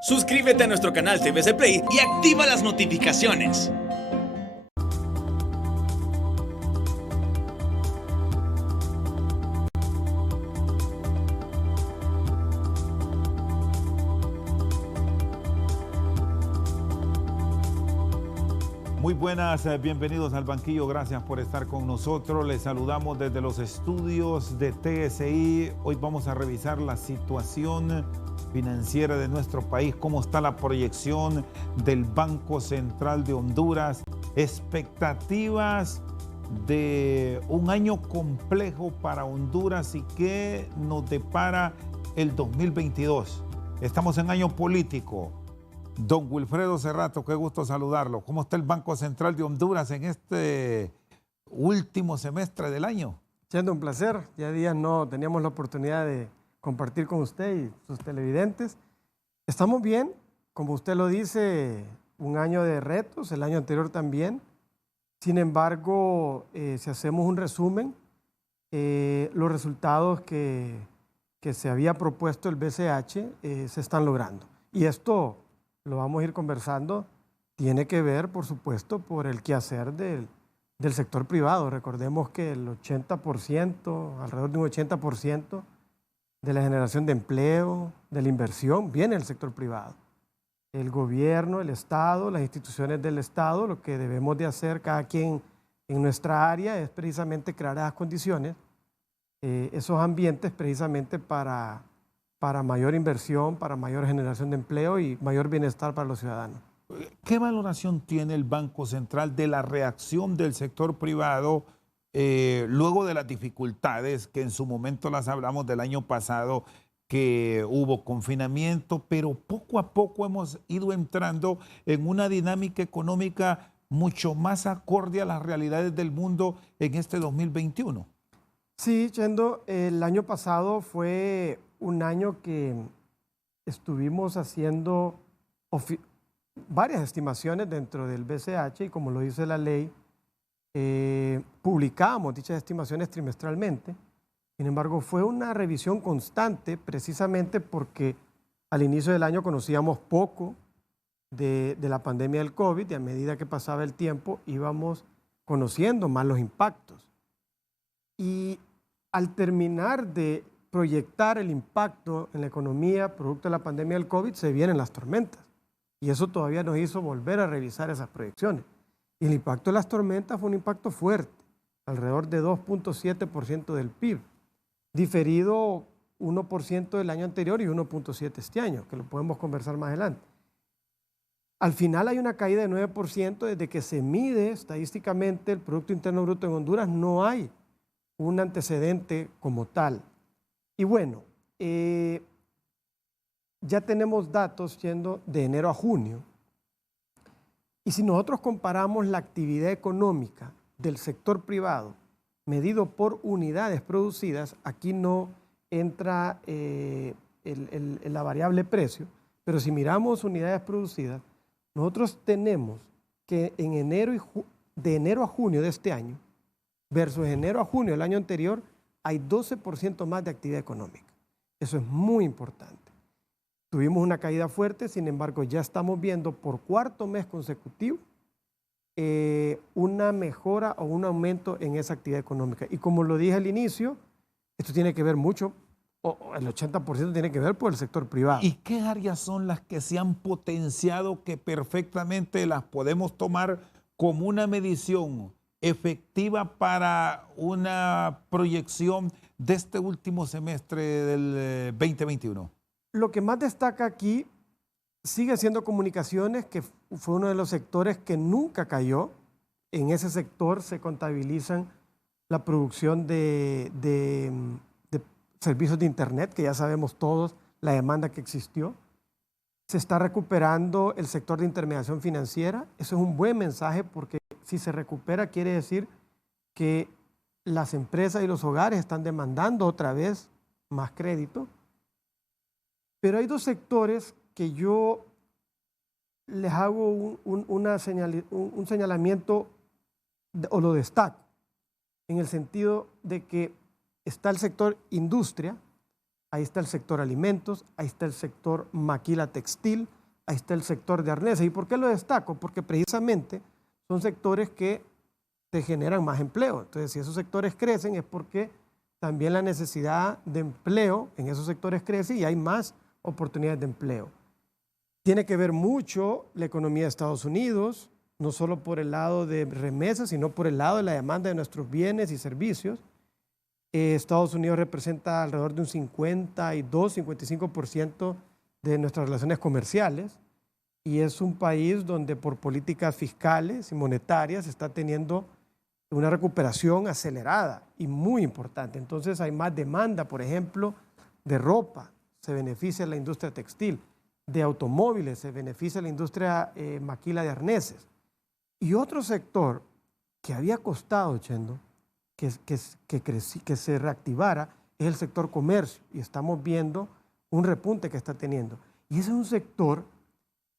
Suscríbete a nuestro canal TVC Play y activa las notificaciones. Muy buenas, bienvenidos al banquillo, gracias por estar con nosotros. Les saludamos desde los estudios de TSI. Hoy vamos a revisar la situación financiera de nuestro país, cómo está la proyección del Banco Central de Honduras, expectativas de un año complejo para Honduras y qué nos depara el 2022. Estamos en año político. Don Wilfredo Cerrato, qué gusto saludarlo. ¿Cómo está el Banco Central de Honduras en este último semestre del año? Siendo un placer, ya días no teníamos la oportunidad de compartir con usted y sus televidentes. Estamos bien, como usted lo dice, un año de retos, el año anterior también. Sin embargo, si hacemos un resumen, los resultados que se había propuesto el BCH se están logrando. Y esto lo vamos a ir conversando, tiene que ver, por supuesto, por el quehacer del sector privado. Recordemos que el 80%, alrededor de un 80% de la generación de empleo, de la inversión, viene del sector privado. El gobierno, el Estado, las instituciones del Estado, lo que debemos de hacer cada quien en nuestra área es precisamente crear esas condiciones, esos ambientes precisamente para mayor inversión, para mayor generación de empleo y mayor bienestar para los ciudadanos. ¿Qué valoración tiene el Banco Central de la reacción del sector privado luego de las dificultades que en su momento las hablamos del año pasado, que hubo confinamiento, pero poco a poco hemos ido entrando en una dinámica económica mucho más acorde a las realidades del mundo en este 2021? Sí, Chendo, el año pasado fue un año que estuvimos haciendo varias estimaciones dentro del BCH y como lo dice la ley, publicábamos dichas estimaciones trimestralmente. Sin embargo, fue una revisión constante precisamente porque al inicio del año conocíamos poco de la pandemia del COVID y a medida que pasaba el tiempo íbamos conociendo más los impactos. Y al terminar de proyectar el impacto en la economía producto de la pandemia del COVID, se vienen las tormentas. Y eso todavía nos hizo volver a revisar esas proyecciones. Y el impacto de las tormentas fue un impacto fuerte, alrededor de 2.7% del PIB, diferido 1% del año anterior y 1.7% este año, que lo podemos conversar más adelante. Al final hay una caída de 9% desde que se mide estadísticamente el Producto Interno Bruto en Honduras, no hay un antecedente como tal. Y bueno, ya tenemos datos yendo de enero a junio. Y si nosotros comparamos la actividad económica del sector privado medido por unidades producidas, aquí no entra la variable precio, pero si miramos unidades producidas, nosotros tenemos que en de enero a junio de este año versus enero a junio del año anterior, hay 12% más de actividad económica. Eso es muy importante. Tuvimos una caída fuerte, sin embargo, ya estamos viendo por cuarto mes consecutivo una mejora o un aumento en esa actividad económica. Y como lo dije al inicio, esto tiene que ver mucho, o el 80% tiene que ver por el sector privado. ¿Y qué áreas son las que se han potenciado que perfectamente las podemos tomar como una medición efectiva para una proyección de este último semestre del 2021? Lo que más destaca aquí sigue siendo comunicaciones, que fue uno de los sectores que nunca cayó. En ese sector se contabilizan la producción de servicios de Internet, que ya sabemos todos la demanda que existió. Se está recuperando el sector de intermediación financiera. Eso es un buen mensaje porque si se recupera quiere decir que las empresas y los hogares están demandando otra vez más crédito. Pero hay dos sectores que yo les hago un señalamiento o lo destaco, en el sentido de que está el sector industria, ahí está el sector alimentos, ahí está el sector maquila textil, ahí está el sector de arneses. ¿Y por qué lo destaco? Porque precisamente son sectores que te generan más empleo. Entonces, si esos sectores crecen es porque también la necesidad de empleo en esos sectores crece y hay más oportunidades de empleo. Tiene que ver mucho la economía de Estados Unidos, no solo por el lado de remesas, sino por el lado de la demanda de nuestros bienes y servicios. Estados Unidos representa alrededor de un 52-55% de nuestras relaciones comerciales y es un país donde por políticas fiscales y monetarias está teniendo una recuperación acelerada y muy importante. Entonces hay más demanda, por ejemplo, de ropa, se beneficia la industria textil, de automóviles, se beneficia la industria maquila de arneses. Y otro sector que había costado, Chendo, que se reactivara, es el sector comercio. Y estamos viendo un repunte que está teniendo. Y ese es un sector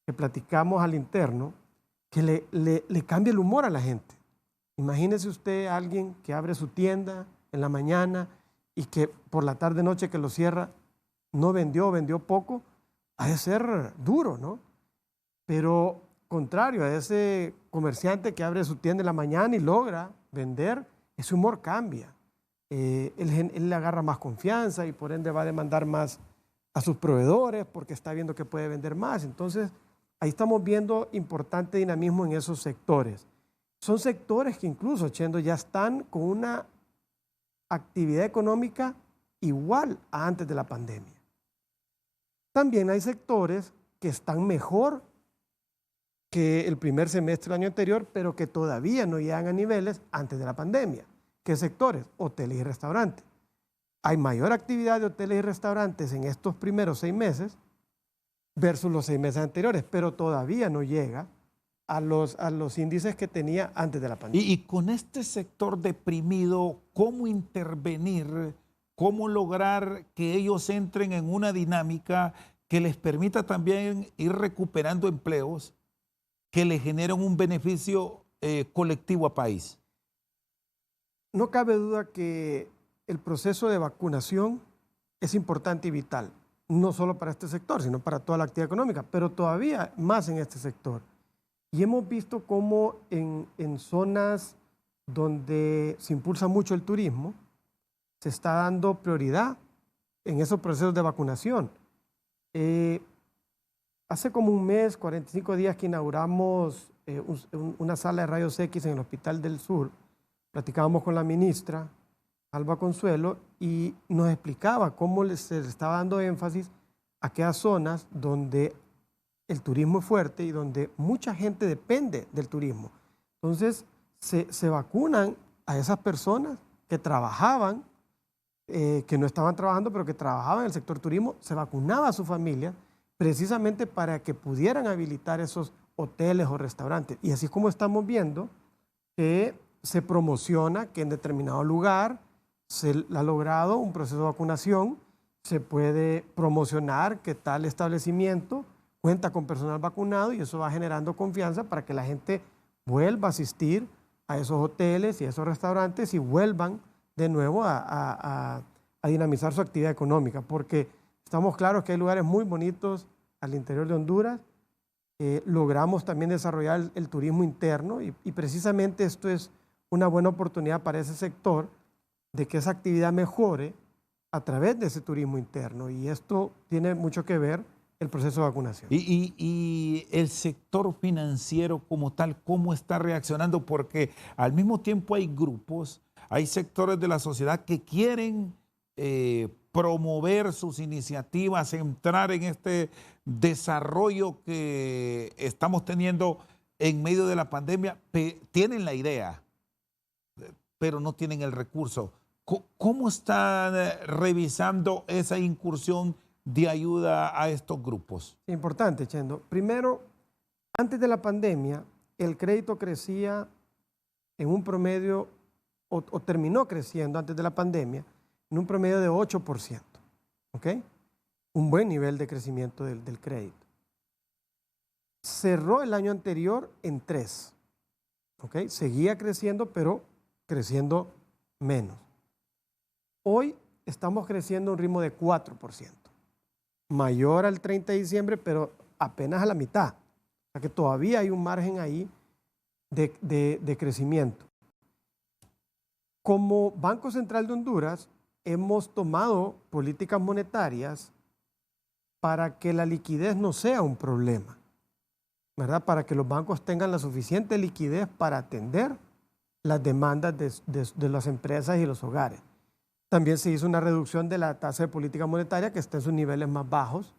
que platicamos al interno, que le cambia el humor a la gente. Imagínese usted a alguien que abre su tienda en la mañana y que por la tarde noche que lo cierra no vendió poco, ha de ser duro, ¿no? Pero contrario a ese comerciante que abre su tienda en la mañana y logra vender, ese humor cambia. Él le agarra más confianza y por ende va a demandar más a sus proveedores porque está viendo que puede vender más. Entonces, ahí estamos viendo importante dinamismo en esos sectores. Son sectores que incluso, Chendo, ya están con una actividad económica igual a antes de la pandemia. También hay sectores que están mejor que el primer semestre del año anterior, pero que todavía no llegan a niveles antes de la pandemia. ¿Qué sectores? Hoteles y restaurantes. Hay mayor actividad de hoteles y restaurantes en estos primeros 6 meses versus los 6 meses anteriores, pero todavía no llega a los índices que tenía antes de la pandemia. Y con este sector deprimido, ¿cómo intervenir? ¿Cómo lograr que ellos entren en una dinámica que les permita también ir recuperando empleos que le generen un beneficio colectivo a país? No cabe duda que el proceso de vacunación es importante y vital, no solo para este sector, sino para toda la actividad económica, pero todavía más en este sector. Y hemos visto cómo en zonas donde se impulsa mucho el turismo, se está dando prioridad en esos procesos de vacunación. Hace como un mes, 45 días que inauguramos una sala de rayos X en el Hospital del Sur, platicábamos con la ministra, Alba Consuelo, y nos explicaba cómo se le estaba dando énfasis a aquellas zonas donde el turismo es fuerte y donde mucha gente depende del turismo. Entonces, se vacunan a esas personas que trabajaban, que no estaban trabajando, pero que trabajaban en el sector turismo, se vacunaba a su familia precisamente para que pudieran habilitar esos hoteles o restaurantes. Y así es como estamos viendo que se promociona que en determinado lugar se ha logrado un proceso de vacunación, se puede promocionar que tal establecimiento cuenta con personal vacunado y eso va generando confianza para que la gente vuelva a asistir a esos hoteles y a esos restaurantes y vuelvan de nuevo a dinamizar su actividad económica, porque estamos claros que hay lugares muy bonitos al interior de Honduras. Logramos también desarrollar el turismo interno y precisamente esto es una buena oportunidad para ese sector de que esa actividad mejore a través de ese turismo interno y esto tiene mucho que ver el proceso de vacunación. Y el sector financiero como tal, ¿cómo está reaccionando? Porque al mismo tiempo hay grupos, hay sectores de la sociedad que quieren promover sus iniciativas, entrar en este desarrollo que estamos teniendo en medio de la pandemia. Tienen la idea, pero no tienen el recurso. ¿Cómo están revisando esa incursión de ayuda a estos grupos? Importante, Chendo. Primero, antes de la pandemia, el crédito crecía en un promedio, o terminó creciendo antes de la pandemia, en un promedio de 8%. ¿Ok? Un buen nivel de crecimiento del crédito. Cerró el año anterior en 3%. ¿Ok? Seguía creciendo, pero creciendo menos. Hoy estamos creciendo a un ritmo de 4%, mayor al 30 de diciembre, pero apenas a la mitad. O sea que todavía hay un margen ahí de crecimiento. Como Banco Central de Honduras, hemos tomado políticas monetarias para que la liquidez no sea un problema, ¿verdad? Para que los bancos tengan la suficiente liquidez para atender las demandas de las empresas y los hogares. También se hizo una reducción de la tasa de política monetaria que está en sus niveles más bajos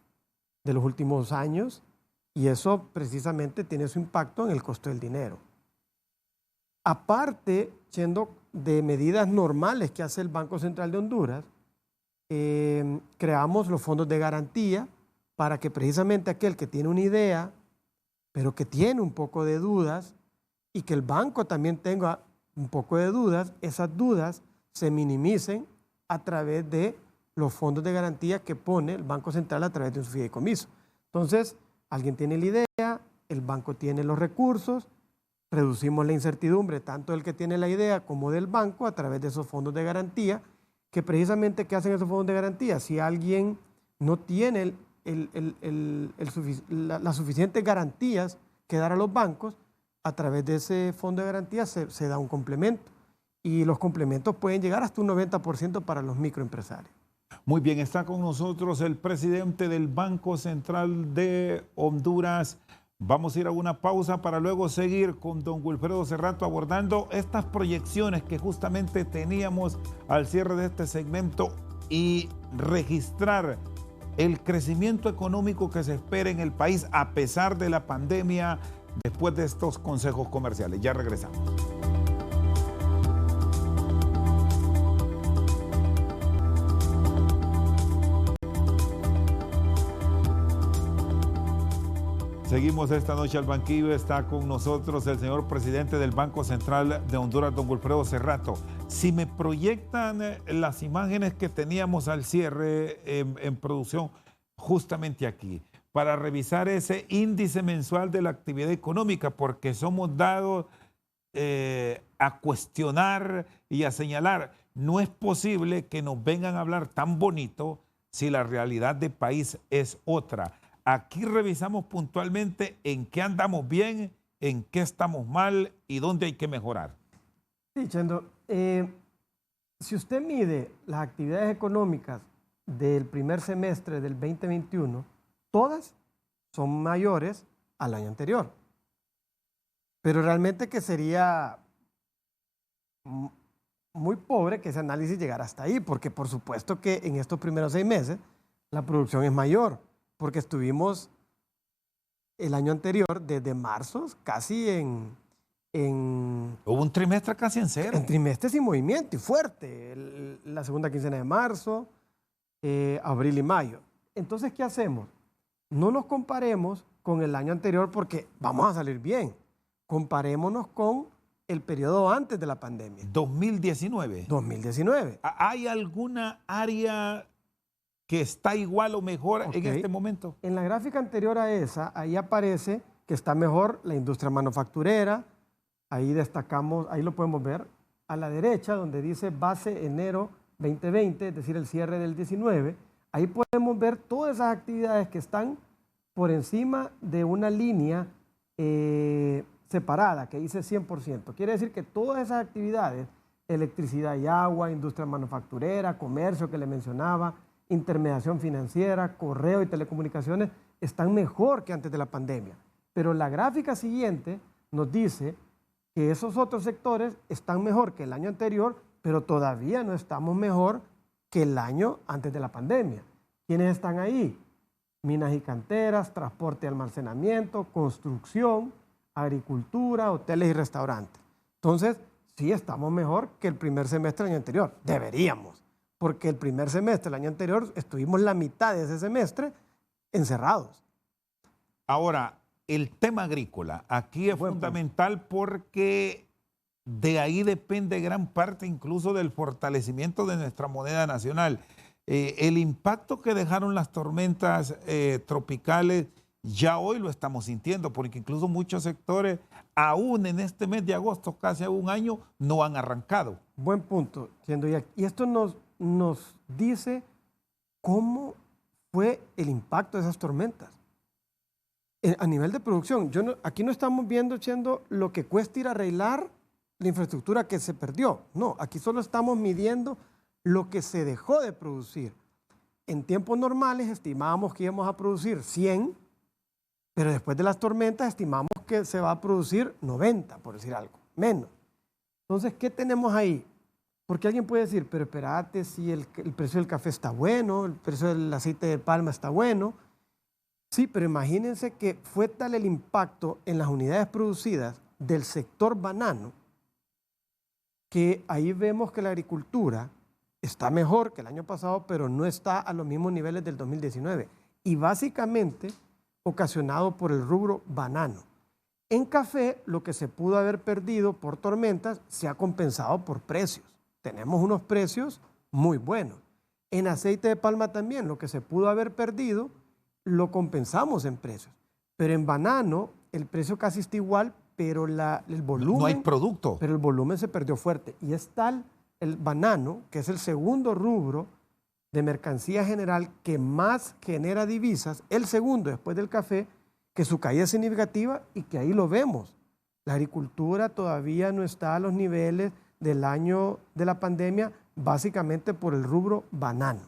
de los últimos años y eso precisamente tiene su impacto en el costo del dinero. Aparte, siendo de medidas normales que hace el Banco Central de Honduras, creamos los fondos de garantía para que precisamente aquel que tiene una idea, pero que tiene un poco de dudas y que el banco también tenga un poco de dudas, esas dudas se minimicen a través de los fondos de garantía que pone el Banco Central a través de un fideicomiso. Entonces, alguien tiene la idea, el banco tiene los recursos, reducimos la incertidumbre tanto del que tiene la idea como del banco a través de esos fondos de garantía, que precisamente ¿qué hacen esos fondos de garantía? Si alguien no tiene las suficientes garantías que dar a los bancos, a través de ese fondo de garantía se da un complemento. Y los complementos pueden llegar hasta un 90% para los microempresarios. Muy bien, está con nosotros el presidente del Banco Central de Honduras. Vamos a ir a una pausa para luego seguir con don Wilfredo Cerrato abordando estas proyecciones que justamente teníamos al cierre de este segmento y registrar el crecimiento económico que se espera en el país a pesar de la pandemia después de estos consejos comerciales. Ya regresamos. Seguimos esta noche al banquillo. Está con nosotros el señor presidente del Banco Central de Honduras, don Wilfredo Cerrato. Si me proyectan las imágenes que teníamos al cierre en producción, justamente aquí, para revisar ese índice mensual de la actividad económica, porque somos dados a cuestionar y a señalar. No es posible que nos vengan a hablar tan bonito si la realidad del país es otra. Aquí revisamos puntualmente en qué andamos bien, en qué estamos mal y dónde hay que mejorar. Sí, Chendo. Si usted mide las actividades económicas del primer semestre del 2021, todas son mayores al año anterior. Pero realmente que sería muy pobre que ese análisis llegara hasta ahí, porque por supuesto que en estos primeros 6 meses la producción es mayor. Porque estuvimos el año anterior, desde marzo, casi Hubo un trimestre casi en cero. En trimestre sin movimiento y fuerte. La segunda quincena de marzo, abril y mayo. Entonces, ¿qué hacemos? No nos comparemos con el año anterior porque vamos a salir bien. Comparémonos con el periodo antes de la pandemia. 2019. 2019. ¿Hay alguna área que está igual o mejor en este momento? En la gráfica anterior a esa, ahí aparece que está mejor la industria manufacturera. Ahí destacamos, ahí lo podemos ver, a la derecha donde dice base enero 2020, es decir, el cierre del 19. Ahí podemos ver todas esas actividades que están por encima de una línea separada que dice 100%. Quiere decir que todas esas actividades, electricidad y agua, industria manufacturera, comercio que le mencionaba, intermediación financiera, correo y telecomunicaciones, están mejor que antes de la pandemia. Pero la gráfica siguiente nos dice que esos otros sectores están mejor que el año anterior, pero todavía no estamos mejor que el año antes de la pandemia. ¿Quiénes están ahí? Minas y canteras, transporte y almacenamiento, construcción, agricultura, hoteles y restaurantes. Entonces, sí estamos mejor que el primer semestre del año anterior. Deberíamos. Porque el primer semestre del año anterior estuvimos la mitad de ese semestre encerrados. Ahora, el tema agrícola, aquí es fundamental porque de ahí depende gran parte incluso del fortalecimiento de nuestra moneda nacional. El impacto que dejaron las tormentas tropicales, ya hoy lo estamos sintiendo, porque incluso muchos sectores, aún en este mes de agosto, casi a un año, no han arrancado. Buen punto, y esto nos nos dice cómo fue el impacto de esas tormentas. A nivel de producción, aquí no estamos viendo, Chendo, lo que cuesta ir a arreglar la infraestructura que se perdió. No, aquí solo estamos midiendo lo que se dejó de producir. En tiempos normales estimábamos que íbamos a producir 100, pero después de las tormentas estimamos que se va a producir 90, por decir algo, menos. Entonces, ¿qué tenemos ahí? Porque alguien puede decir, pero espérate, si el precio del café está bueno, el precio del aceite de palma está bueno. Sí, pero imagínense que fue tal el impacto en las unidades producidas del sector banano que ahí vemos que la agricultura está mejor que el año pasado, pero no está a los mismos niveles del 2019. Y básicamente ocasionado por el rubro banano. En café, lo que se pudo haber perdido por tormentas se ha compensado por precios. Tenemos unos precios muy buenos. En aceite de palma también, lo que se pudo haber perdido, lo compensamos en precios. Pero en banano, el precio casi está igual, pero el volumen... No hay producto. Pero el volumen se perdió fuerte. Y es tal el banano, que es el segundo rubro de mercancía general que más genera divisas, el segundo después del café, que su caída es significativa y que ahí lo vemos. La agricultura todavía no está a los niveles del año de la pandemia, básicamente por el rubro banano.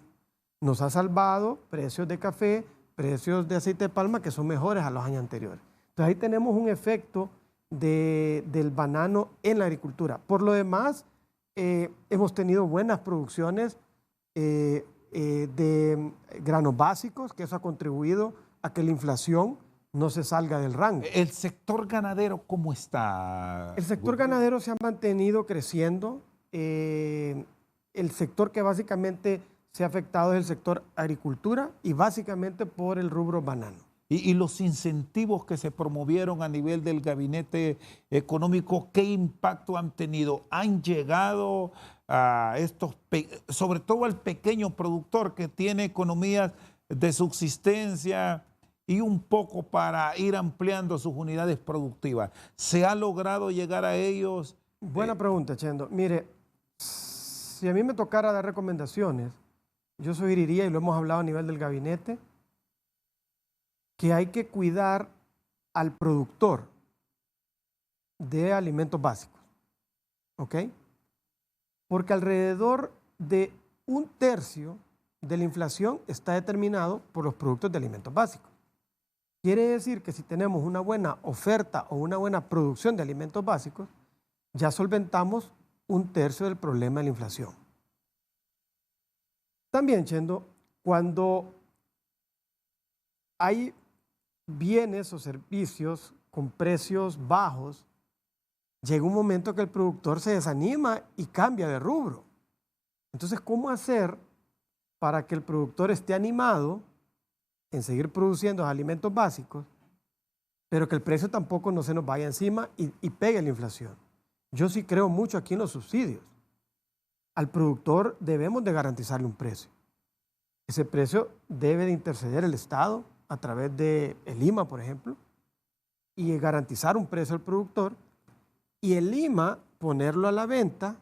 Nos ha salvado precios de café, precios de aceite de palma que son mejores a los años anteriores. Entonces ahí tenemos un efecto del banano en la agricultura. Por lo demás, hemos tenido buenas producciones de granos básicos, que eso ha contribuido a que la inflación no se salga del rango. ¿El sector ganadero cómo está? El sector ganadero se ha mantenido creciendo. El sector que básicamente se ha afectado es el sector agricultura y básicamente por el rubro banano. Y los incentivos que se promovieron a nivel del gabinete económico, ¿qué impacto han tenido? ¿Han llegado a sobre todo al pequeño productor que tiene economías de subsistencia y un poco para ir ampliando sus unidades productivas? ¿Se ha logrado llegar a ellos? Buena pregunta, Chendo. Mire, si a mí me tocara dar recomendaciones, yo sugeriría, y lo hemos hablado a nivel del gabinete, que hay que cuidar al productor de alimentos básicos, ¿ok? Porque alrededor de 1/3 de la inflación está determinado por los productos de alimentos básicos. Quiere decir que si tenemos una buena oferta o una buena producción de alimentos básicos, ya solventamos 1/3 del problema de la inflación. También, Chendo, cuando hay bienes o servicios con precios bajos, llega un momento que el productor se desanima y cambia de rubro. Entonces, ¿cómo hacer para que el productor esté animado en seguir produciendo alimentos básicos, pero que el precio tampoco no se nos vaya encima y pegue la inflación? Yo sí creo mucho aquí en los subsidios. Al productor debemos de garantizarle un precio. Ese precio debe de interceder el Estado a través de el IMA, por ejemplo, y garantizar un precio al productor, y el IMA ponerlo a la venta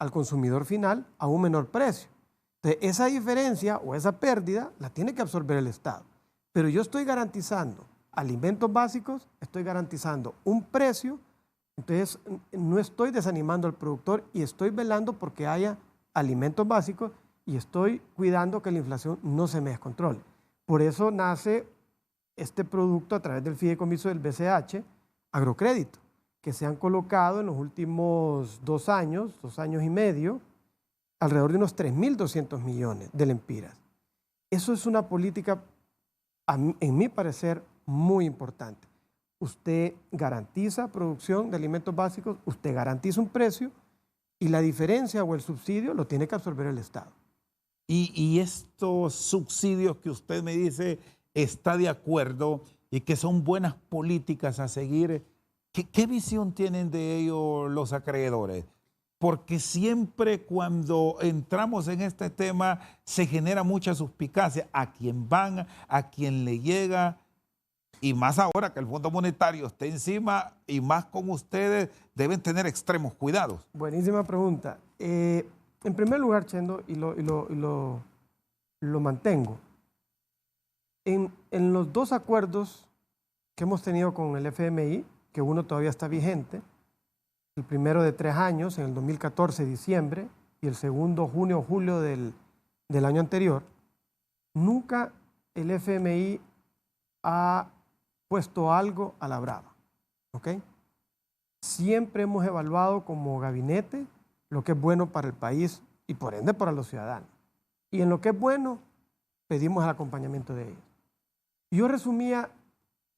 al consumidor final a un menor precio. Entonces, esa diferencia o esa pérdida la tiene que absorber el Estado. Pero yo estoy garantizando alimentos básicos, estoy garantizando un precio, entonces no estoy desanimando al productor y estoy velando porque haya alimentos básicos y estoy cuidando que la inflación no se me descontrole. Por eso nace este producto a través del fideicomiso del BCH, Agrocrédito, que se han colocado en los últimos 2 años, 2 años y medio, alrededor de unos 3.200 millones de lempiras. Eso es una política, en mi parecer, muy importante. Usted garantiza producción de alimentos básicos, usted garantiza un precio y la diferencia o el subsidio lo tiene que absorber el Estado. Y estos subsidios que usted me dice está de acuerdo y que son buenas políticas a seguir, ¿qué visión tienen de ello los acreedores? Porque siempre cuando entramos en este tema se genera mucha suspicacia a quién van, a quién le llega, y más ahora que el Fondo Monetario está encima y más con ustedes, deben tener extremos cuidados. Buenísima pregunta. En primer lugar, Chendo, lo mantengo, en los dos acuerdos que hemos tenido con el FMI, que uno todavía está vigente, el primero de 3 años, en el 2014, diciembre, y el segundo, junio o julio del año anterior, nunca el FMI ha puesto algo a la brava, ¿ok? Siempre hemos evaluado como gabinete lo que es bueno para el país y por ende para los ciudadanos. Y en lo que es bueno, pedimos el acompañamiento de ellos. Yo resumía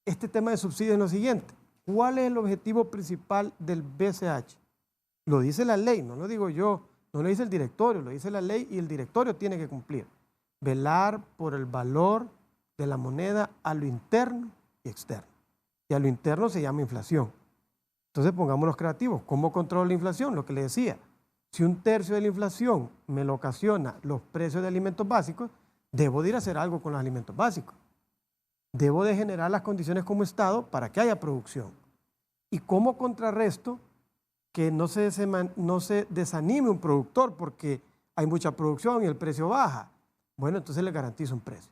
este tema de subsidios en lo siguiente. ¿Cuál es el objetivo principal del BCH? Lo dice la ley, no lo digo yo, no lo dice el directorio, lo dice la ley y el directorio tiene que cumplir. Velar por el valor de la moneda a lo interno y externo. Y a lo interno se llama inflación. Entonces pongámonos creativos. ¿Cómo controlo la inflación? Lo que le decía. Si 1/3 de la inflación me lo ocasiona los precios de alimentos básicos, debo de ir a hacer algo con los alimentos básicos. Debo de generar las condiciones como Estado para que haya producción. ¿Y cómo contrarresto que no se desanime un productor porque hay mucha producción y el precio baja? Bueno, entonces le garantizo un precio.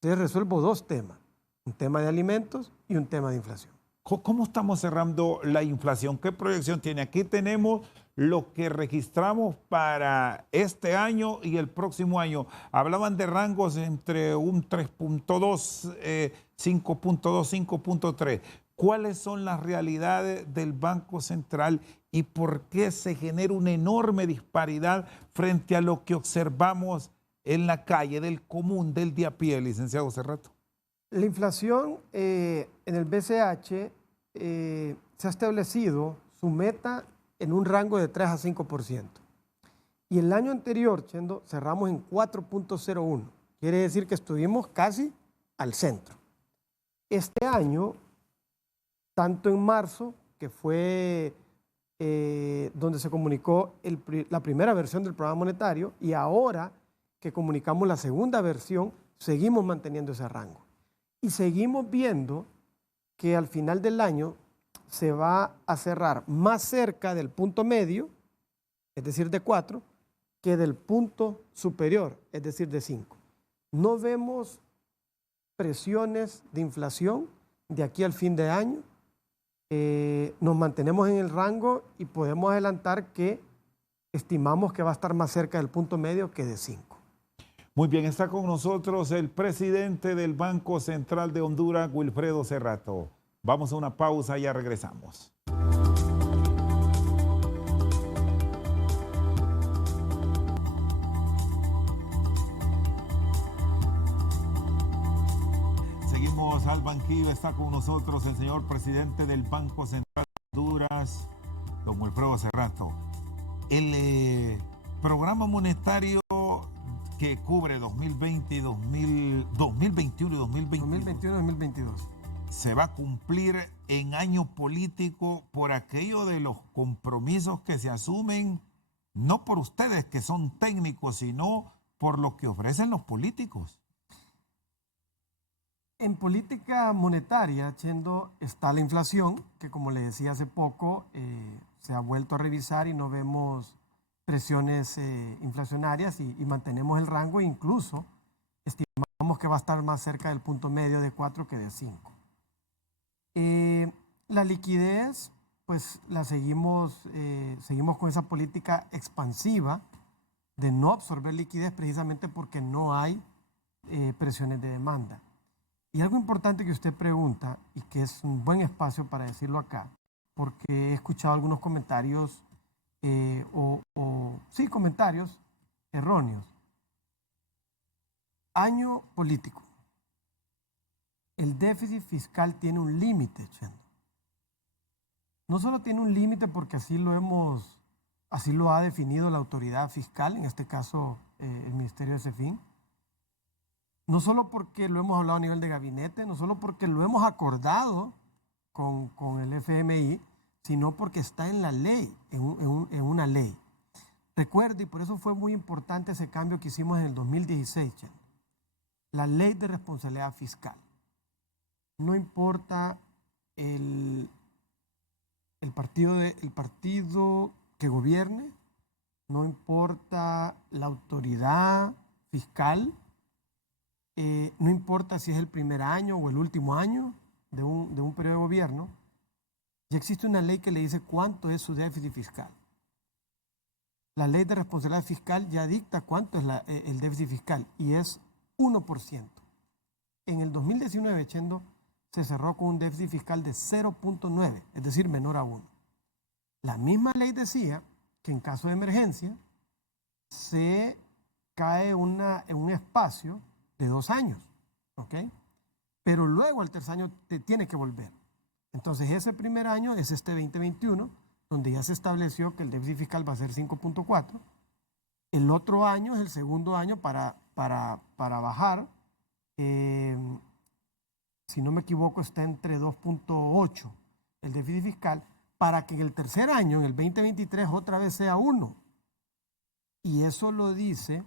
Entonces resuelvo 2 temas, un tema de alimentos y un tema de inflación. ¿Cómo estamos cerrando la inflación? ¿Qué proyección tiene? Aquí tenemos lo que registramos para este año y el próximo año. Hablaban de rangos entre un 3.2, 5.2, 5.3. ¿Cuáles son las realidades del Banco Central y por qué se genera una enorme disparidad frente a lo que observamos en la calle, del común, del día a pie, licenciado Cerrato? La inflación en el BCH se ha establecido su meta en un rango de 3 a 5%. Y el año anterior, Chendo, cerramos en 4.01. Quiere decir que estuvimos casi al centro. Este año, tanto en marzo, que fue donde se comunicó la primera versión del programa monetario, y ahora que comunicamos la segunda versión, seguimos manteniendo ese rango. Y seguimos viendo que al final del año se va a cerrar más cerca del punto medio, es decir, de 4, que del punto superior, es decir, de 5. No vemos presiones de inflación de aquí al fin de año. Nos mantenemos en el rango y podemos adelantar que estimamos que va a estar más cerca del punto medio que de 5. Muy bien, está con nosotros el presidente del Banco Central de Honduras, Wilfredo Cerrato. Vamos a una pausa y ya regresamos. Seguimos al banquillo, está con nosotros el señor presidente del Banco Central de Honduras, don Wilfredo Cerrato. El programa monetario que cubre 2020 y 2021 y 2022 se va a cumplir en año político por aquello de los compromisos que se asumen, no por ustedes que son técnicos, sino por lo que ofrecen los políticos. En política monetaria, Chendo, está la inflación, que como le decía hace poco, se ha vuelto a revisar y no vemos presiones inflacionarias y mantenemos el rango e incluso estimamos que va a estar más cerca del punto medio de 4 que de 5. La liquidez, pues la seguimos con esa política expansiva de no absorber liquidez precisamente porque no hay presiones de demanda. Y algo importante que usted pregunta y que es un buen espacio para decirlo acá, porque he escuchado algunos comentarios comentarios erróneos. Año político. El déficit fiscal tiene un límite, Chendo. No solo tiene un límite porque así lo ha definido la autoridad fiscal, en este caso el Ministerio de CEFIN. No solo porque lo hemos hablado a nivel de gabinete, no solo porque lo hemos acordado con el FMI, sino porque está en la ley, en una ley. Recuerde, y por eso fue muy importante ese cambio que hicimos en el 2016, Chendo, la ley de responsabilidad fiscal. No importa el partido que gobierne, no importa la autoridad fiscal, no importa si es el primer año o el último año de un periodo de gobierno, ya existe una ley que le dice cuánto es su déficit fiscal. La ley de responsabilidad fiscal ya dicta cuánto es el déficit fiscal y es 1%. En el 2019, Chendo, se cerró con un déficit fiscal de 0.9, es decir, menor a 1. La misma ley decía que en caso de emergencia se cae en un espacio de 2 años, ¿ok? Pero luego al tercer año te tiene que volver. Entonces ese primer año es este 2021, donde ya se estableció que el déficit fiscal va a ser 5.4. El otro año es el segundo año para bajar. Si no me equivoco, está entre 2.8 el déficit fiscal, para que en el tercer año, en el 2023, otra vez sea 1. Y eso lo dice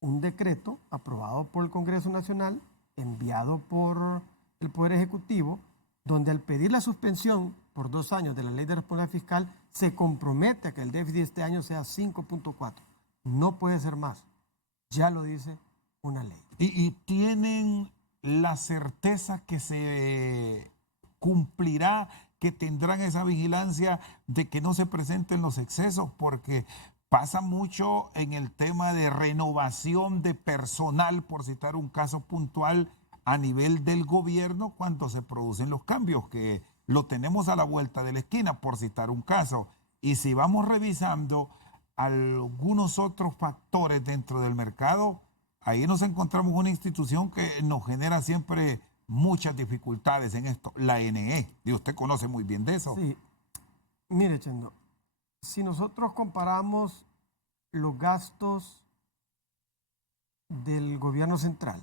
un decreto aprobado por el Congreso Nacional, enviado por el Poder Ejecutivo, donde al pedir la suspensión por 2 años de la Ley de Responsabilidad Fiscal, se compromete a que el déficit este año sea 5.4. No puede ser más. Ya lo dice una ley. ¿Y tienen la certeza que se cumplirá, que tendrán esa vigilancia de que no se presenten los excesos? Porque pasa mucho en el tema de renovación de personal, por citar un caso puntual, a nivel del gobierno cuando se producen los cambios, que lo tenemos a la vuelta de la esquina, por citar un caso. Y si vamos revisando algunos otros factores dentro del mercado, ahí nos encontramos una institución que nos genera siempre muchas dificultades en esto, la NE. Y usted conoce muy bien de eso. Sí. Mire, Chendo, si nosotros comparamos los gastos del gobierno central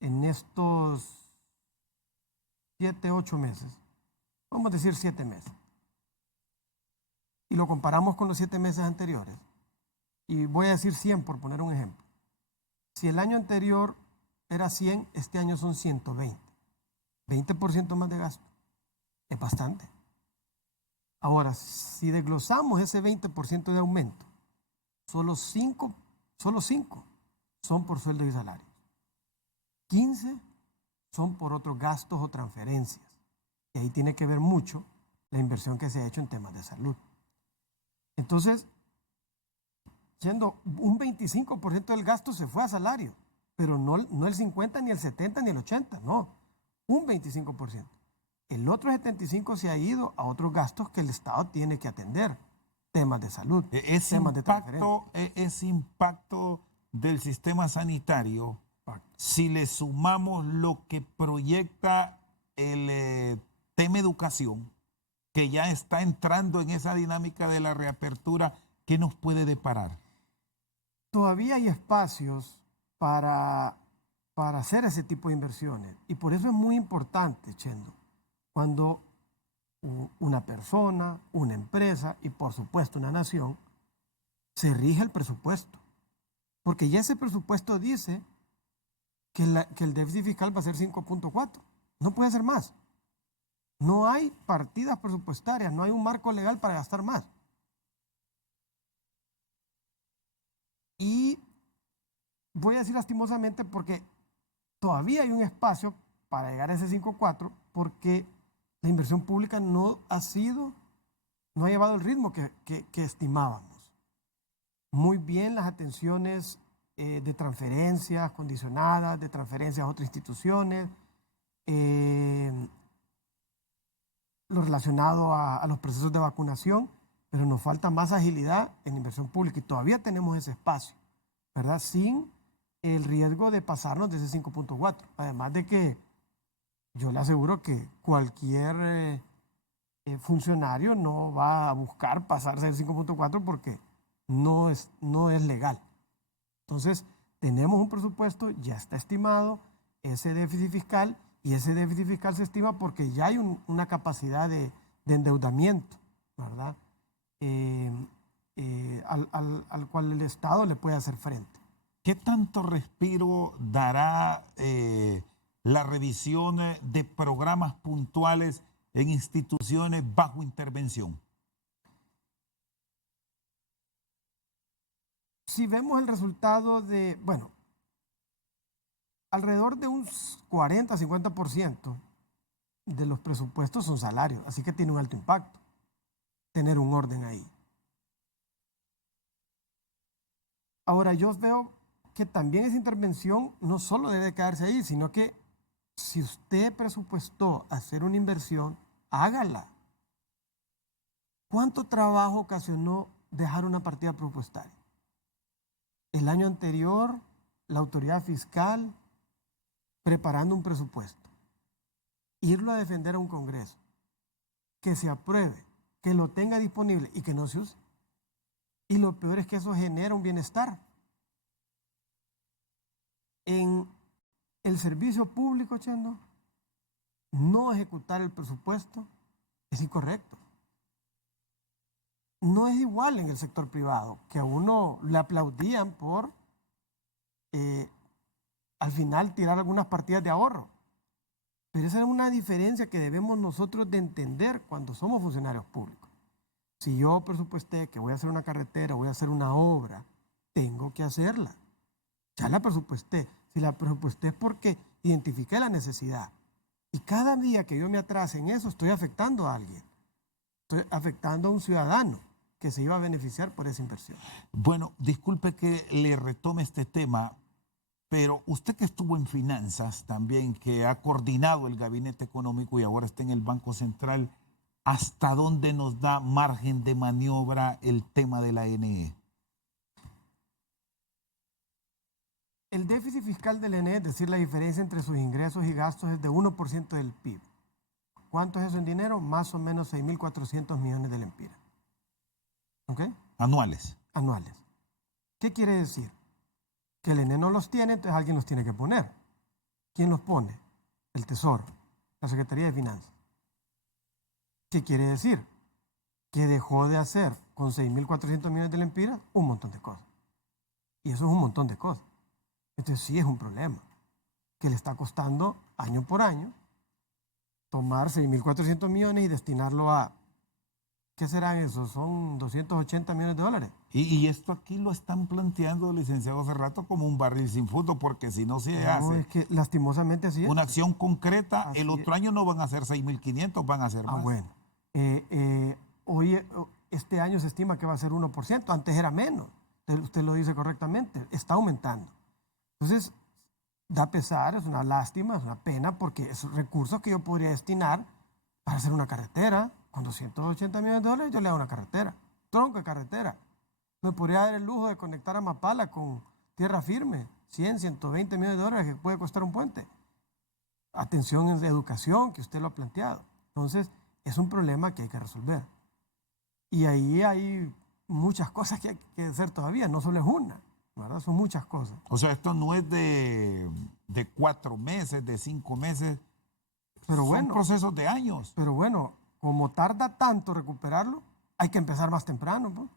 en estos 7, 8 meses, vamos a decir 7 meses, y lo comparamos con los 7 meses anteriores, y voy a decir 100 por poner un ejemplo. Si el año anterior era 100, este año son 120. 20% más de gasto. Es bastante. Ahora, si desglosamos ese 20% de aumento, solo 5 son por sueldos y salarios. 15 son por otros gastos o transferencias. Y ahí tiene que ver mucho la inversión que se ha hecho en temas de salud. Entonces, siendo un 25% del gasto se fue a salario, pero no el 50, ni el 70, ni el 80, no, un 25%. El otro 75% se ha ido a otros gastos que el Estado tiene que atender, temas de salud, temas de transferencia. Ese impacto del sistema sanitario, si le sumamos lo que proyecta el tema educación, que ya está entrando en esa dinámica de la reapertura, ¿qué nos puede deparar? Todavía hay espacios para hacer ese tipo de inversiones. Y por eso es muy importante, Chendo, cuando una persona, una empresa y por supuesto una nación se rige el presupuesto. Porque ya ese presupuesto dice que el déficit fiscal va a ser 5.4. No puede ser más. No hay partidas presupuestarias, no hay un marco legal para gastar más. Y voy a decir lastimosamente porque todavía hay un espacio para llegar a ese 5.4 porque la inversión pública no ha llevado el ritmo que estimábamos. Muy bien las atenciones de transferencias condicionadas, de transferencias a otras instituciones, lo relacionado a los procesos de vacunación, pero nos falta más agilidad en inversión pública y todavía tenemos ese espacio, ¿verdad? Sin el riesgo de pasarnos de ese 5.4. Además de que yo le aseguro que cualquier funcionario no va a buscar pasarse del 5.4 porque no es legal. Entonces, tenemos un presupuesto, ya está estimado ese déficit fiscal y ese déficit fiscal se estima porque ya hay una capacidad de endeudamiento, ¿verdad? Al cual el Estado le puede hacer frente. ¿Qué tanto respiro dará la revisión de programas puntuales en instituciones bajo intervención? si vemos el resultado de, bueno, alrededor de un 40-50% de los presupuestos son salarios, así que tiene un alto impacto tener un orden ahí. Ahora, yo veo que también esa intervención no solo debe quedarse ahí, sino que si usted presupuestó hacer una inversión, hágala. ¿Cuánto trabajo ocasionó dejar una partida presupuestaria? El año anterior, la autoridad fiscal preparando un presupuesto, irlo a defender a un congreso, que se apruebe, que lo tenga disponible y que no se use. Y lo peor es que eso genera un bienestar. En el servicio público, Chendo, no ejecutar el presupuesto es incorrecto. No es igual en el sector privado, que a uno le aplaudían por al final tirar algunas partidas de ahorro. Pero esa es una diferencia que debemos nosotros de entender cuando somos funcionarios públicos. Si yo presupuesté que voy a hacer una carretera, voy a hacer una obra, tengo que hacerla. Ya la presupuesté. Si la presupuesté es porque identifiqué la necesidad. Y cada día que yo me atrase en eso, estoy afectando a alguien. Estoy afectando a un ciudadano que se iba a beneficiar por esa inversión. Bueno, disculpe que le retome este tema, pero usted que estuvo en finanzas también, que ha coordinado el gabinete económico y ahora está en el Banco Central, ¿hasta dónde nos da margen de maniobra el tema de la NE? El déficit fiscal del NE, es decir, la diferencia entre sus ingresos y gastos, es de 1% del PIB. ¿Cuánto es eso en dinero? Más o menos 6.400 millones de lempiras. ¿Ok? Anuales. Anuales. ¿Qué quiere decir? Que el NE no los tiene, entonces alguien los tiene que poner. ¿Quién los pone? El Tesoro, la Secretaría de Finanzas. ¿Qué quiere decir? Que dejó de hacer con 6.400 millones de lempiras un montón de cosas. Y eso es un montón de cosas. Entonces sí es un problema que le está costando año por año tomar 6.400 millones y destinarlo a, ¿qué serán esos? Son 280 millones de dólares. Y esto aquí lo están planteando, licenciado, hace rato como un barril sin fondo, porque si no se hace Es que lastimosamente así es. una acción concreta, Así el otro año no van a ser 6.500, van a ser más. Bueno. Hoy, este año se estima que va a ser 1%, antes era menos. Usted lo dice correctamente, está aumentando. Entonces, da pesar, es una lástima, es una pena, porque esos recursos que yo podría destinar para hacer una carretera, con 280 millones de dólares yo le hago una carretera, tronco de carretera. Me podría dar el lujo de conectar a Mapala con tierra firme, 100, 120 millones de dólares que puede costar un puente. Atención en educación, que usted lo ha planteado. Entonces, es un problema que hay que resolver. Y ahí hay muchas cosas que hay que hacer todavía, no solo es una, ¿verdad? Son muchas cosas. O sea, esto no es de 4 meses, de 5 meses, pero son procesos de años. Pero bueno, como tarda tanto recuperarlo, hay que empezar más temprano, pues.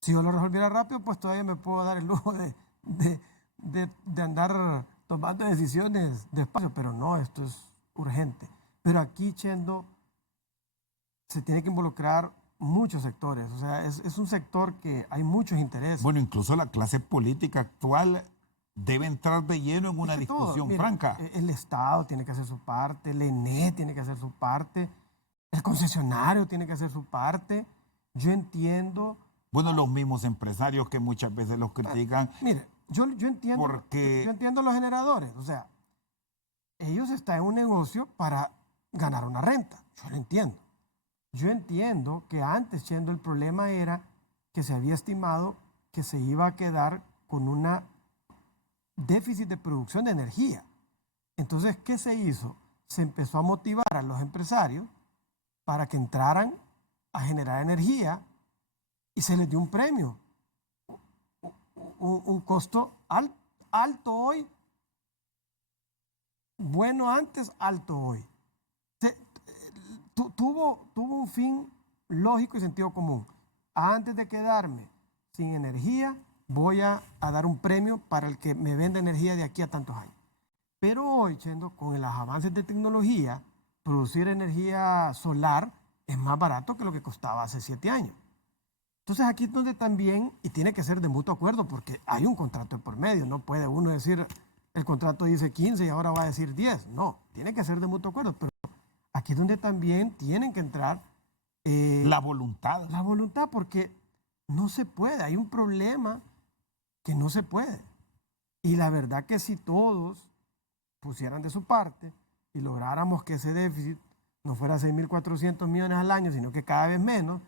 Si yo lo resolviera rápido, pues todavía me puedo dar el lujo de andar tomando decisiones despacio, pero no, esto es urgente. Pero aquí, Chendo, se tiene que involucrar muchos sectores, o sea, es un sector que hay muchos intereses. Bueno, incluso la clase política actual debe entrar de lleno en una discusión franca. El Estado tiene que hacer su parte, el ENE tiene que hacer su parte, el concesionario tiene que hacer su parte. Yo entiendo... Bueno, los mismos empresarios que muchas veces los critican. Mire, yo entiendo, porque... yo entiendo los generadores, o sea, ellos están en un negocio para ganar una renta, yo lo entiendo. Yo entiendo que antes, Chendo, el problema era que se había estimado que se iba a quedar con un déficit de producción de energía. Entonces, ¿qué se hizo? Se empezó a motivar a los empresarios para que entraran a generar energía y se les dio un premio, un costo alto hoy, bueno antes, alto hoy. Tuvo un fin lógico y sentido común. Antes de quedarme sin energía, voy a dar un premio para el que me venda energía de aquí a tantos años. Pero hoy, Chendo, con los avances de tecnología, producir energía solar es más barato que lo que costaba hace 7 años. Entonces aquí es donde también, y tiene que ser de mutuo acuerdo, porque hay un contrato de por medio, no puede uno decir, el contrato dice 15 y ahora va a decir 10, no, tiene que ser de mutuo acuerdo, pero aquí es donde también tienen que entrar La voluntad. la voluntad, porque no se puede, hay un problema que no se puede. Y la verdad que si todos pusieran de su parte y lográramos que ese déficit no fuera 6.400 millones al año, sino que cada vez menos,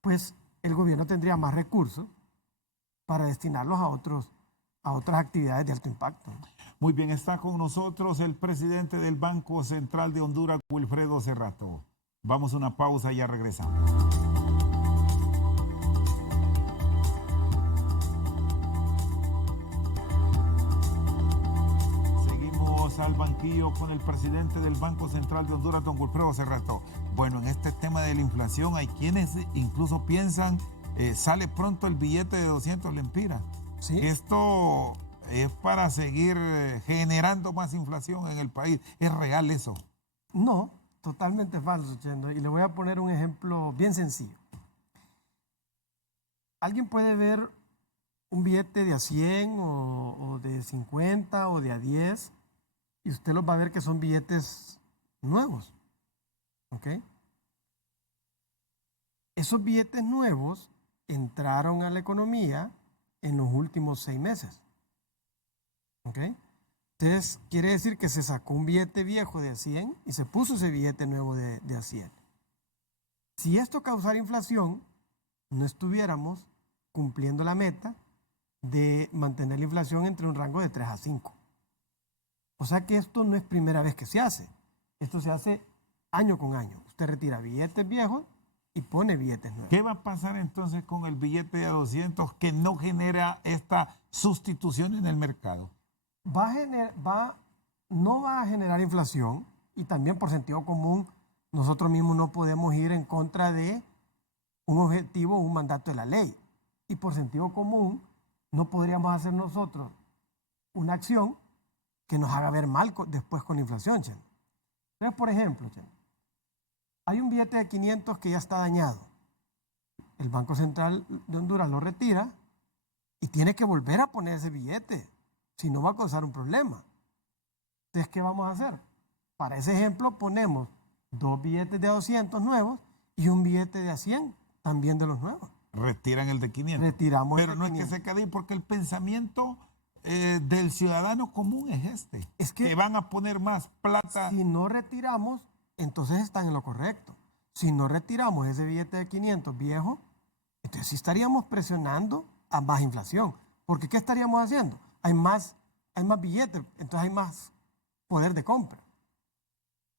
pues el gobierno tendría más recursos para destinarlos a otras actividades de alto impacto. Muy bien, está con nosotros el presidente del Banco Central de Honduras, Wilfredo Cerrato. Vamos a una pausa y ya regresamos. Seguimos al banquillo con el presidente del Banco Central de Honduras, don Wilfredo Cerrato. Bueno, en este tema de la inflación hay quienes incluso piensan, sale pronto el billete de 200 lempiras. ¿Sí? Esto es para seguir generando más inflación en el país. ¿Es real eso? No, totalmente falso, Chendo. Y le voy a poner un ejemplo bien sencillo. Alguien puede ver un billete de a 100 o de 50 o de a 10 y usted los va a ver que son billetes nuevos. ¿Ok? Esos billetes nuevos entraron a la economía en los últimos 6 meses. ¿Ok? Entonces, quiere decir que se sacó un billete viejo de a 100 y se puso ese billete nuevo de a 100. Si esto causara inflación, no estuviéramos cumpliendo la meta de mantener la inflación entre un rango de 3 a 5. O sea que esto no es primera vez que se hace. Esto se hace año con año. Usted retira billetes viejos y pone billetes nuevos. ¿Qué va a pasar entonces con el billete de 200 que no genera esta sustitución en el mercado? No va a generar inflación, y también por sentido común nosotros mismos no podemos ir en contra de un objetivo o un mandato de la ley. Y por sentido común no podríamos hacer nosotros una acción que nos haga ver mal después con la inflación, Chen. Entonces, por ejemplo, Chen, hay un billete de 500 que ya está dañado. El Banco Central de Honduras lo retira y tiene que volver a poner ese billete, si no va a causar un problema. Entonces, ¿qué vamos a hacer? Para ese ejemplo ponemos 2 billetes de 200 nuevos y un billete de a 100 también de los nuevos. Retiran el de 500. Retiramos Pero el no de es que 500. se quede ahí, porque el pensamiento del ciudadano común es este. Es que van a poner más plata. Si no retiramos, entonces están en lo correcto. Si no retiramos ese billete de 500 viejo, entonces sí estaríamos presionando a más inflación. Porque ¿qué estaríamos haciendo? Hay más billetes, entonces hay más poder de compra.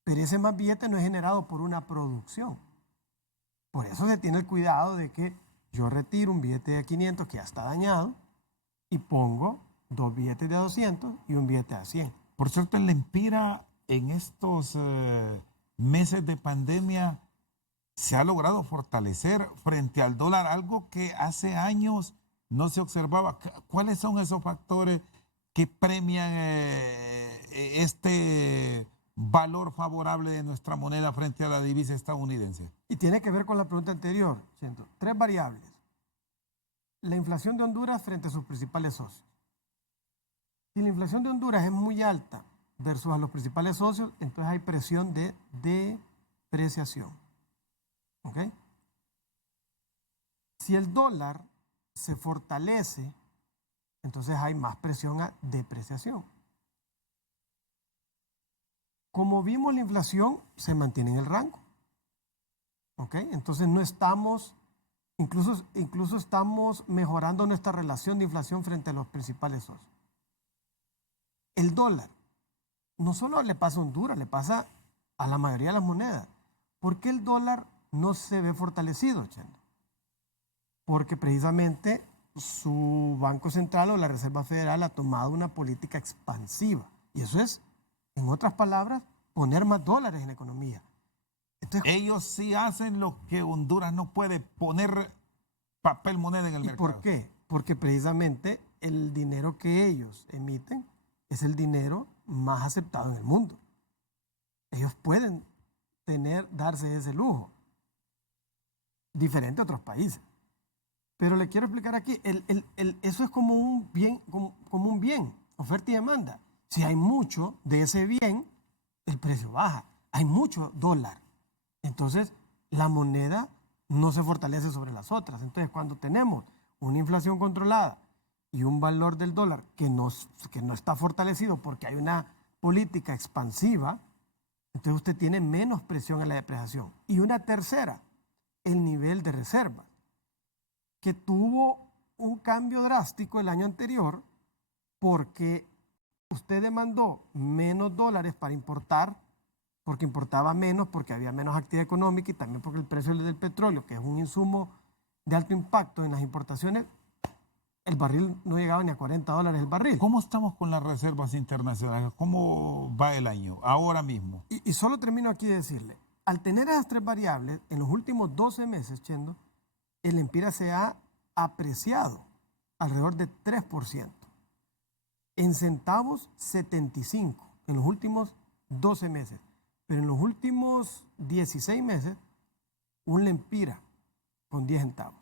Pero ese más billete no es generado por una producción. Por eso se tiene el cuidado de que yo retiro un billete de 500 que ya está dañado y pongo 2 billetes de 200 y un billete de 100. Por cierto, el Lempira en estos meses de pandemia se ha logrado fortalecer frente al dólar, algo que hace años no se observaba. ¿Cuáles son esos factores que premian este valor favorable de nuestra moneda frente a la divisa estadounidense? Y tiene que ver con la pregunta anterior, siento. 3 variables. La inflación de Honduras frente a sus principales socios. Si la inflación de Honduras es muy alta versus a los principales socios, entonces hay presión de depreciación. ¿Ok? Si el dólar se fortalece, entonces hay más presión a depreciación. Como vimos, la inflación se mantiene en el rango. ¿Ok? Entonces no estamos, incluso estamos mejorando nuestra relación de inflación frente a los principales socios. El dólar no solo le pasa a Honduras, le pasa a la mayoría de las monedas. ¿Por qué el dólar no se ve fortalecido, Chendo? Porque precisamente su Banco Central o la Reserva Federal ha tomado una política expansiva. Y eso es, en otras palabras, poner más dólares en la economía. Entonces, ellos sí hacen lo que Honduras no puede, poner papel moneda en el mercado. ¿Por qué? Porque precisamente el dinero que ellos emiten es el dinero más aceptado en el mundo. Ellos pueden darse ese lujo, diferente a otros países. Pero le quiero explicar aquí, eso es como un bien, como un bien, oferta y demanda. Si hay mucho de ese bien, el precio baja. Hay mucho dólar. Entonces, la moneda no se fortalece sobre las otras. Entonces, cuando tenemos una inflación controlada y un valor del dólar que no está fortalecido porque hay una política expansiva, entonces usted tiene menos presión en la depreciación. Y una tercera, el nivel de reserva, que tuvo un cambio drástico el año anterior porque usted demandó menos dólares para importar, porque importaba menos, porque había menos actividad económica y también porque el precio del petróleo, que es un insumo de alto impacto en las importaciones, el barril no llegaba ni a $40 el barril. ¿Cómo estamos con las reservas internacionales? ¿Cómo va el año ahora mismo? Y solo termino aquí de decirle, al tener esas tres variables, en los últimos 12 meses, Chendo, el Empira se ha apreciado alrededor de 3%. En centavos, 75 en los últimos 12 meses. Pero en los últimos 16 meses, un Lempira con 10 centavos.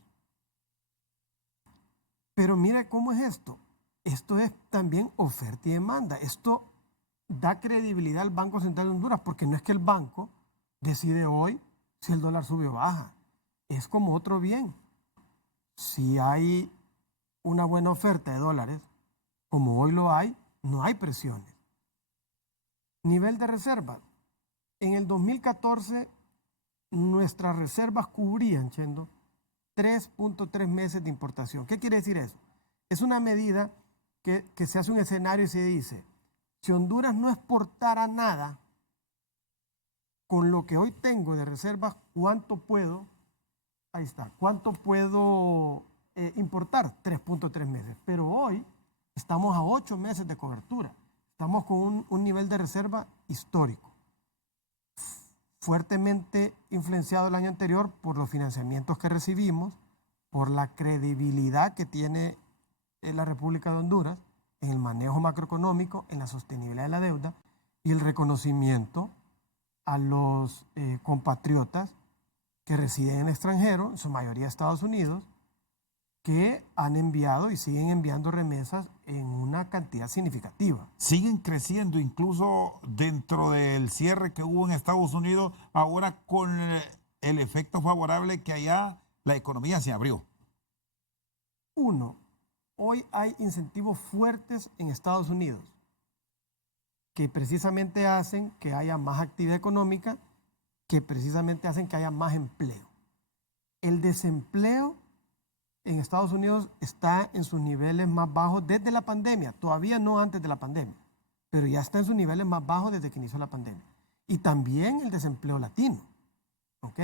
Pero mira cómo es esto. Esto es también oferta y demanda. Esto da credibilidad al Banco Central de Honduras porque no es que el banco decide hoy si el dólar sube o baja. Es como otro bien. Si hay una buena oferta de dólares, como hoy lo hay, no hay presiones. Nivel de reserva. En el 2014, nuestras reservas cubrían, Chendo, 3.3 meses de importación. ¿Qué quiere decir eso? Es una medida que se hace un escenario y se dice, si Honduras no exportara nada, con lo que hoy tengo de reservas, ¿cuánto puedo? Ahí está. ¿Cuánto puedo importar? 3.3 meses. Pero hoy estamos a 8 meses de cobertura. Estamos con un nivel de reserva histórico. Fuertemente influenciado el año anterior por los financiamientos que recibimos, por la credibilidad que tiene la República de Honduras en el manejo macroeconómico, en la sostenibilidad de la deuda y el reconocimiento a los compatriotas que residen en el extranjero, en su mayoría Estados Unidos, que han enviado y siguen enviando remesas en una cantidad significativa. Siguen creciendo incluso dentro del cierre que hubo en Estados Unidos, ahora con el efecto favorable que allá la economía se abrió. Uno, hoy hay incentivos fuertes en Estados Unidos que precisamente hacen que haya más actividad económica, que precisamente hacen que haya más empleo. El desempleo en Estados Unidos está en sus niveles más bajos desde la pandemia, todavía no antes de la pandemia, pero ya está en sus niveles más bajos desde que inició la pandemia. Y también el desempleo latino, ¿ok?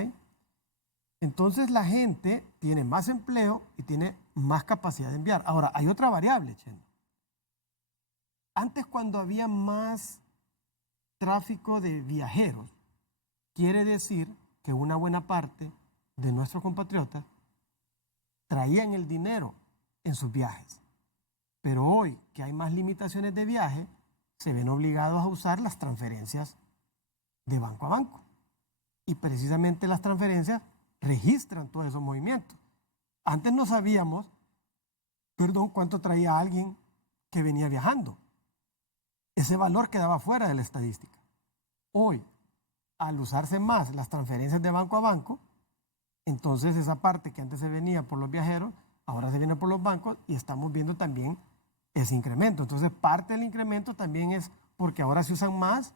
Entonces la gente tiene más empleo y tiene más capacidad de enviar. Ahora, hay otra variable, Chendo. Antes, cuando había más tráfico de viajeros, quiere decir que una buena parte de nuestros compatriotas traían el dinero en sus viajes. Pero hoy, que hay más limitaciones de viaje, se ven obligados a usar las transferencias de banco a banco. Y precisamente las transferencias registran todos esos movimientos. Antes no sabíamos, cuánto traía alguien que venía viajando. Ese valor quedaba fuera de la estadística. Hoy, al usarse más las transferencias de banco a banco, entonces esa parte que antes se venía por los viajeros, ahora se viene por los bancos y estamos viendo también ese incremento. Entonces parte del incremento también es porque ahora se usan más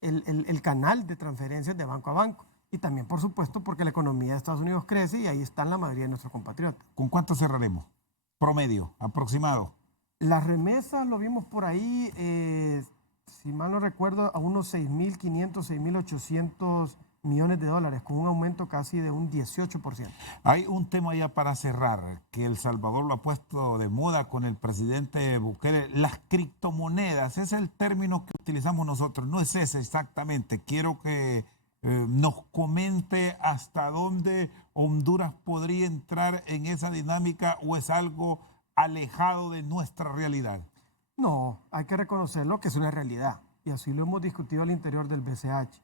el canal de transferencias de banco a banco. Y también, por supuesto, porque la economía de Estados Unidos crece y ahí están la mayoría de nuestros compatriotas. ¿Con cuánto cerraremos? Promedio, aproximado. Las remesas lo vimos por ahí, si mal no recuerdo, a unos 6.500, 6.800 millones de dólares, con un aumento casi de un 18%. Hay un tema ya para cerrar, que El Salvador lo ha puesto de moda con el presidente Bukele, las criptomonedas, ese es el término que utilizamos nosotros, no es ese exactamente. Quiero que nos comente hasta dónde Honduras podría entrar en esa dinámica o es algo alejado de nuestra realidad. No, hay que reconocerlo que es una realidad y así lo hemos discutido al interior del BCH.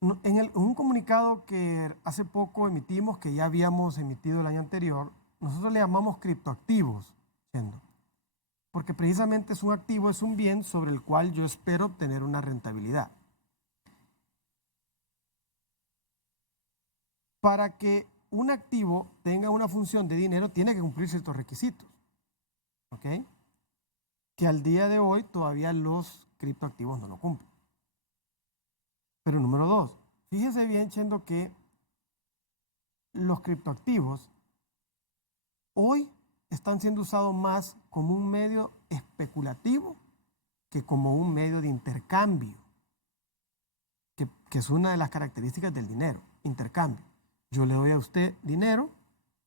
En un comunicado que hace poco emitimos, que ya habíamos emitido el año anterior, nosotros le llamamos criptoactivos, porque precisamente es un activo, es un bien sobre el cual yo espero obtener una rentabilidad. Para que un activo tenga una función de dinero, tiene que cumplir ciertos requisitos, ¿ok? Que al día de hoy todavía los criptoactivos no lo cumplen. Pero número 2, fíjese bien, Chendo, que los criptoactivos hoy están siendo usados más como un medio especulativo que como un medio de intercambio, que es una de las características del dinero, intercambio. Yo le doy a usted dinero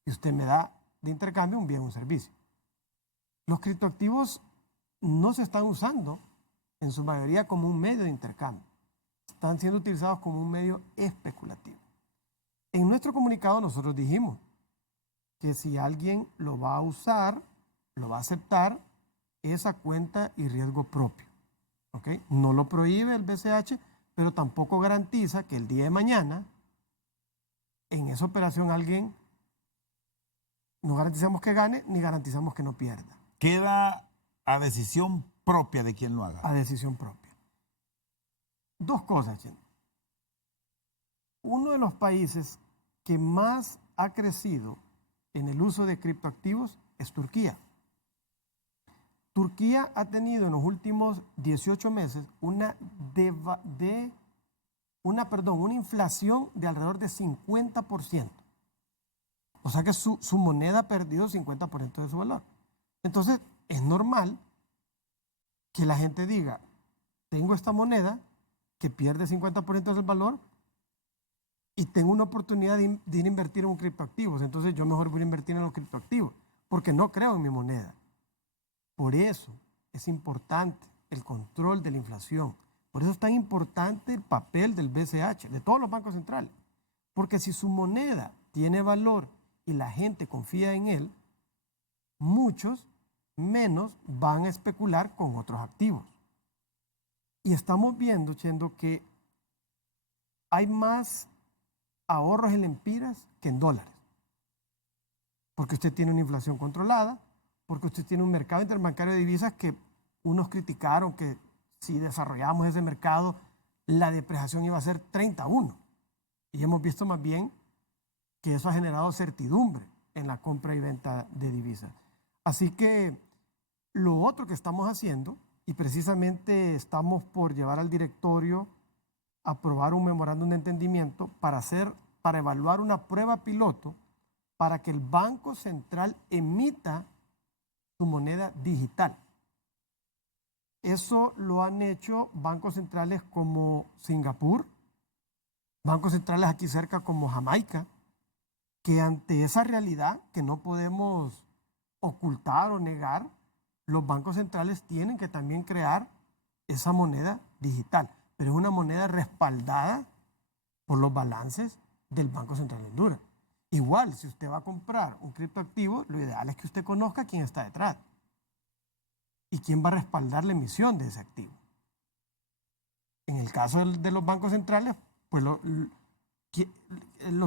y usted me da de intercambio un bien o un servicio. Los criptoactivos no se están usando en su mayoría como un medio de intercambio. Están siendo utilizados como un medio especulativo. En nuestro comunicado nosotros dijimos que si alguien lo va a usar, lo va a aceptar, es a cuenta y riesgo propio. ¿Okay? No lo prohíbe el BCH, pero tampoco garantiza que el día de mañana en esa operación alguien, no garantizamos que gane ni garantizamos que no pierda. Queda a decisión propia de quien lo haga. A decisión propia. Dos cosas, Chendo. Uno de los países que más ha crecido en el uso de criptoactivos es Turquía. Turquía ha tenido en los últimos 18 meses una inflación de alrededor de 50%. O sea que su moneda ha perdido 50% de su valor. Entonces, es normal que la gente diga, tengo esta moneda que pierde 50% del valor y tengo una oportunidad de ir a invertir en un criptoactivo. Entonces, yo mejor voy a invertir en los criptoactivos porque no creo en mi moneda. Por eso es importante el control de la inflación. Por eso es tan importante el papel del BCH, de todos los bancos centrales. Porque si su moneda tiene valor y la gente confía en él, muchos menos van a especular con otros activos. Y estamos viendo, Chendo, que hay más ahorros en lempiras que en dólares. Porque usted tiene una inflación controlada, porque usted tiene un mercado interbancario de divisas que unos criticaron que si desarrollamos ese mercado, la depreciación iba a ser 31. Y hemos visto más bien que eso ha generado certidumbre en la compra y venta de divisas. Así que lo otro que estamos haciendo, y precisamente estamos por llevar al directorio a aprobar un memorándum de entendimiento para evaluar una prueba piloto para que el Banco Central emita su moneda digital. Eso lo han hecho bancos centrales como Singapur, bancos centrales aquí cerca como Jamaica, que ante esa realidad que no podemos ocultar o negar, los bancos centrales tienen que también crear esa moneda digital, pero es una moneda respaldada por los balances del Banco Central de Honduras. Igual, si usted va a comprar un criptoactivo, lo ideal es que usted conozca quién está detrás y quién va a respaldar la emisión de ese activo. En el caso de los bancos centrales, pues lo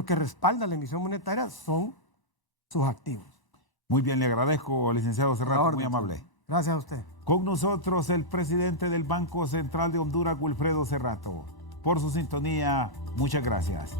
que respalda la emisión monetaria son sus activos. Muy bien, le agradezco, licenciado Cerrato, muy amable. Gracias a usted. Con nosotros el presidente del Banco Central de Honduras, Wilfredo Cerrato. Por su sintonía, muchas gracias.